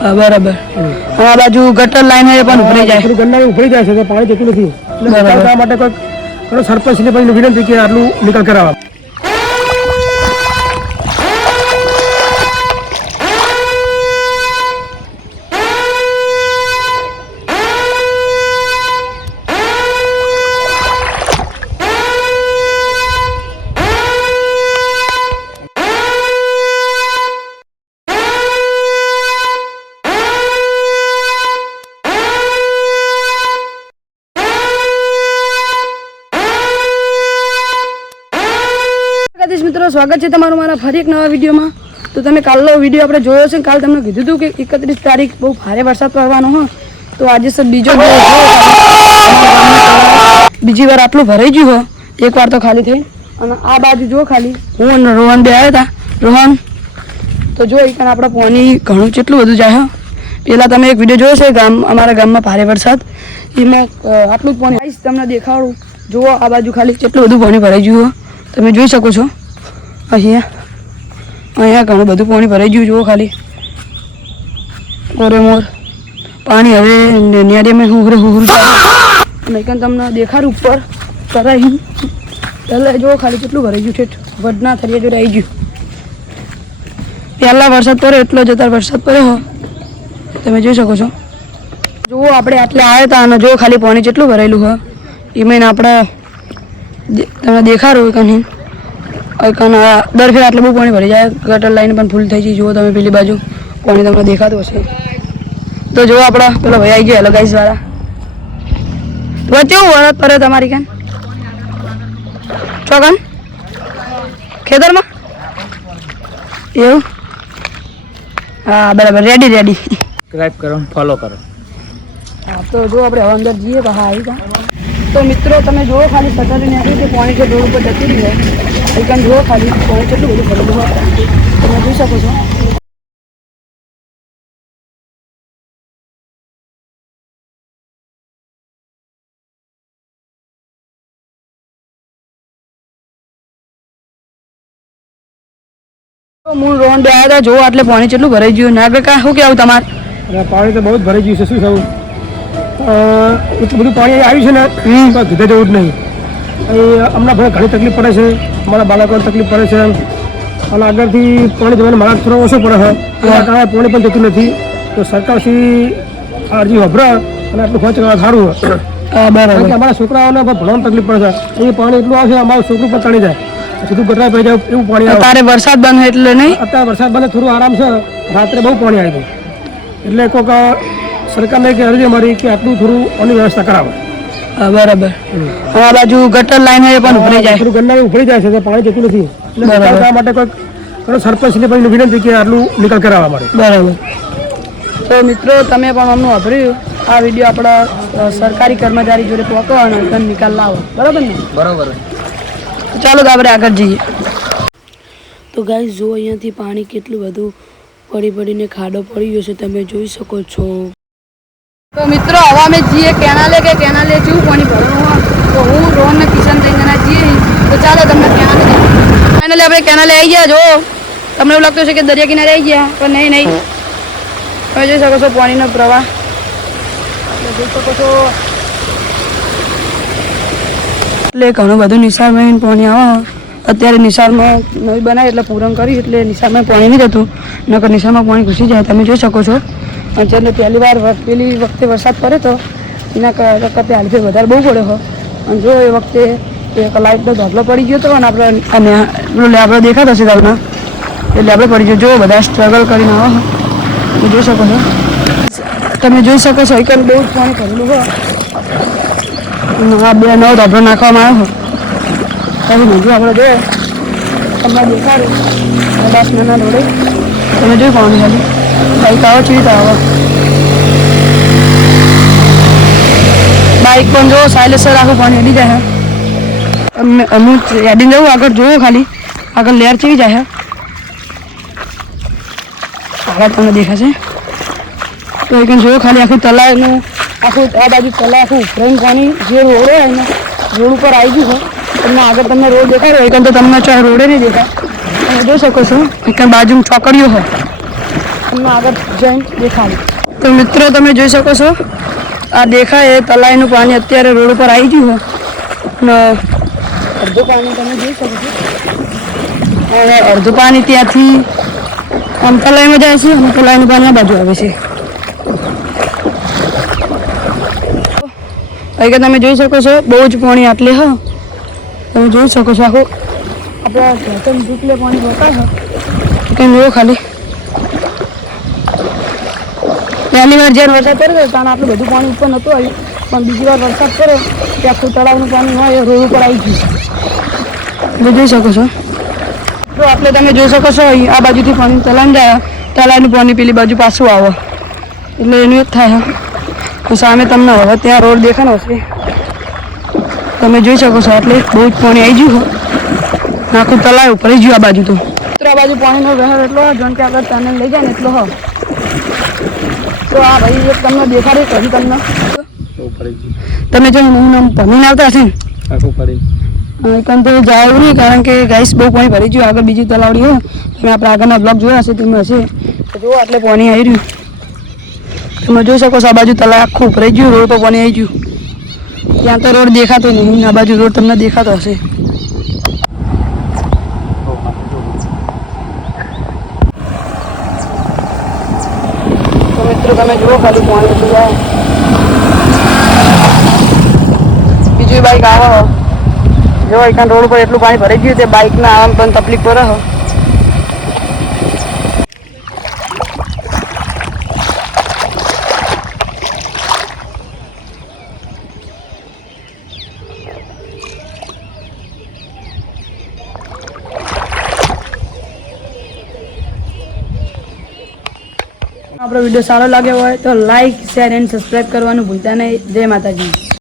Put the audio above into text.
બરાબર. આ બાજુ ગટર લાઈન હે પણ ઉભરી જાય, ગન્ના ઉભરી જાય છે તો પાણી જતું નથી. એટલે નિકાલ માટે કોઈ સરપંચને પણ વિનંતી કે આટલું નિકાલ કરાવવા. મિત્રો સ્વાગત છે તમારું મારા ફરી એક નવા વિડીયોમાં. તો તમે કાલનો વિડીયો આપણે જોયો છે. કાલ તમને કીધું હતું કે 31 તારીખ બહુ ભારે વરસાદ પડવાનો હોય. તો આજે સર બીજો બીજી વાર આટલું ભરાઈ ગયું હોય, એક વાર તો ખાલી થઈ. અને આ બાજુ જો ખાલી હું અને રોહન બે આવ્યા હતા. રોહન તો જો એક આપણા પાણી ઘણું કેટલું બધું જાય. પહેલાં તમે એક વિડીયો જોયો છે અમારા ગામમાં ભારે વરસાદ, એમાં આટલું જ પાણી તમને દેખાડું. જુઓ આ બાજુ ખાલી કેટલું બધું પાણી ભરાઈ ગયું હોય તમે જોઈ શકો છો. અહીંયા ઘણું બધું પાણી ભરાઈ ગયું જુઓ ખાલી ઓરે મોર પાણી. હવે ન્યારે મેં હુહરું જાય તમને દેખાડું ઉપર કરાવી પહેલાં જુઓ ખાલી કેટલું ભરાઈ ગયું છે. વડના થરિયા જોડે આવી ગયું. પહેલાં વરસાદ પડ્યો એટલો જ અત્યારે વરસાદ પડ્યો હો તમે જોઈ શકો છો. જુઓ આપણે આટલે આવ્યા હતા અને જો ખાલી પાણી જેટલું ભરેલું હોય એમાં આપણે તમને દેખાડું કहीं દર ફેર આટલું બહુ પાણી ભરી જાય. ગટર લાઈન પણ ફૂલ થઈ ગઈ. જુઓ તમે પેલી બાજુ પાણી તમને દેખાતું હશે. તો જુઓ આપણા પેલો ભાઈ આવી ગયા લગાઈશ વાળા. કેવું વરસાદ પડે તમારી કાન ચોકન ખેતરમાં એવું? હા બરાબર. રેડી સબસ્ક્રાઇબ કરો, ફોલો કરો. હા તો જો આપણે હવે અંદર જઈએ. હા આવી ગયા. તો મિત્રો તમે જુઓ ખાલી સટરી નાખી કે પાણી જે રોડ ઉપર જતું રહ્યું હોય અહીં જુઓ ખાલી પાણી કેટલું બધું ભરેલું હોય તમે જોઈ શકો છો. મૂળ રોહન બે આવ્યા હતા. જુઓ આટલે પાણી કેટલું ભરાઈ ગયું. ના આગળ કાં શું કહેવું તમારે? પાણી તો બહુ જ ભરાઈ ગયું છે. શું થયું એટલું બધું પાણી આવ્યું છે ને કીધે જવું જ નહીં. હમણાં ભલે ઘણી તકલીફ પડે છે. અમારા બાળકોને તકલીફ પડે છે. અને આગળથી પાણી જવાનો માર્ગ થોડો ઓછો પડે છે. એના કારણે પાણી પણ જતું નથી. તો સરકારશ્રી અરજી વપરા અને આટલું ખર્ચ કરવા સારું હોય. બરાબર. કે અમારા છોકરાઓને ભણવાની તકલીફ પડે છે. એ પાણી એટલું આવશે અમારું છોકરું પણ તણી જાય, સીધું ગટરા પડી જાય એવું પાણી આવે. અત્યારે વરસાદ બંધ એટલે નહીં? અત્યારે વરસાદ બંધ થોડું આરામ છે. રાત્રે બહુ પાણી આવ્યું એટલે કોઈક સરકારને કે અરજી અમારી કે આટલું થોડું આની વ્યવસ્થા કરાવે. બરાબર. આ બાજુ ગટર લાઈન હે પણ ઉભરી જાય, થોડું ગન્ના ઉભરી જાય છે તો પાણી જતું નથી. એટલે નિકાલ માટે કોઈ સરપંચને પણ વિનંતી કે આટલું નિકાલ કરાવવા માટે. બરાબર. તો મિત્રો તમે પણ અમને વાપર્યું આ વિડીયો આપણા સરકારી કર્મચારી જોડે પહોંચો અને નિકાલ લાવો. બરાબર ને? બરાબર. ચાલો તો આપણે આગળ જઈએ. તો ગાઈસ જો અહીંયાથી પાણી કેટલું બધું પડીને ખાડો પડી ગયો છે તમે જોઈ શકો છો. તો મિત્રો હવે અમે જઈએ કેનાલે જેવું પાણી ભરવાનું હોય તો હું રોહન ને કિશન 3 જણા જઈએ. તો ચાલો તમને કેનાલે ફાઇનલી આપણે કેનાલે આવી ગયા. જો તમને એવું લાગતું છે કે દરિયા કિનારે આવી ગયા પણ નહીં. તમે જોઈ શકો છો પાણીનો પ્રવાહ જોઈ શકો છો. એટલે ઘણું બધું નિશાળમાં પાણી આવે. અત્યારે નિશાળમાં નવી બનાવી એટલે પૂરણ કરી એટલે નિશાળમાં પાણી નહીં જતું, નકર નિશાળમાં પાણી ઘૂસી જાય તમે જોઈ શકો છો. અને જ્યારે પેલી વખતે વરસાદ પડે તો એના કરતાં હાલ ફેર વધારે બહુ પડ્યો હોય. અને જો એ વખતે એક લાઇટનો ધોબલો પડી ગયો હતો અને આપણે દેખાતો હશે તમને એટલે આપણે પડી ગયો. જો બધા સ્ટ્રગલ કરીને આવે તમે જોઈ શકો છો. તમે જોઈ શકો છો એક બહુ જ પાણી ભરેલું હોય. આ 2 નવો ધોબલો નાખવામાં આવ્યો હોય. હજુ આપણે જોઈએ તમને દેખાડું 10 નાના રોડે તમે જોઈ પાણી ખાલી બાઈક આવો ચીજ આવો. બાઈક પણ જો સાયલેન્સર આખું પાણી હેડી જાય. અમુક હેડીને જવું આગળ જોયું ખાલી આગળ લેર ચીવી જાય. આગળ તમને દેખાશે તો એક જોયું ખાલી આખું તલાવનું આખું આ બાજુ તલાવ આખું ઉભરાઈને પાણી જે રોડ હોય ને રોડ ઉપર આવી ગયું છે. તમને આગળ તમને રોડ દેખાડ્યો એક તો તમને રોડે નહીં દેખાય. તમે જોઈ શકો છો એક બાજુમાં ચોકડીઓ હોય તમને આગળ જઈને દેખાડું. તો મિત્રો તમે જોઈ શકો છો આ દેખાય એ તલાઈનું પાણી અત્યારે રોડ ઉપર આવી ગયું છે અને અડધું પાણી તમે જોઈ શકો છો અને અડધું પાણી ત્યાંથી આમ તલાઈમાં જાય છે અને તલાઈનું પાણી આ બાજુ આવે છે. અહીં તમે જોઈ શકો છો બહુ જ પાણી આટલે હ તમે જોઈ શકો છો આખું આપણા ઘેટમ જેટલે પાણી બતાવે છે કે જુઓ ખાલી પહેલી વાર જ્યારે વરસાદ પડ્યો ત્યારે આટલું બધું પાણી ઉપર નહોતું આવ્યું પણ બીજી વાર વરસાદ પડ્યો કે આખું તળાવનું પાણી હોય એ રોડ ઉપર આવી ગયું તમે જોઈ શકો છો. તો આપણે તમે જોઈ શકો છો અહીં આ બાજુથી પાણી તલાઈને જાય તલાઈનું પાણી પેલી બાજુ પાછું આવે એટલે એનું જ થાય તો સામે તમને હવે ત્યાં રોડ દેખાનો હશે તમે જોઈ શકો છો એટલે બહુ જ પાણી આવી ગયું આખું તલાવ ઉપર ગયું આ બાજુ તો આ બાજુ પાણીનો વહેર એટલો જેમ કે આગળ તને લઈ જાય ને એટલો હોય તો આ ભાઈ એક તમને દેખાડે કહ્યું તમને તમે જો ભમીને આવતા હશે ને એકન તો જાવ નહીં કારણ કે ગાઈસ બહુ પાણી ભરી ગયું આગળ બીજી તલાવડી હોય તમે આપણે આગળના બ્લોક જોયા હશે તેમાં હશે તો જુઓ એટલે પાણી આવી રહ્યું તમે જોઈ શકો છો આ બાજુ તલાવ આખું ભરાઈ ગયું રોડ પર પાણી આવી ગયું ત્યાં તો રોડ દેખાતો નહીં આ બાજુ રોડ તમને દેખાતો હશે. તો મિત્રો તમે જુઓ ખાલી પાણી એટલું જાય બીજી બાઈક આવે જો એક રોડ પર એટલું પાણી ભરાઈ ગયું તે બાઇકના આવવામાં પણ તકલીફ પડે હો. આપણો વિડીયો સારો લાગ્યો હોય તો લાઈક શેર એન્ડ સબસ્ક્રાઈબ કરવાનું ભૂલતા નહીં. જય માતાજી.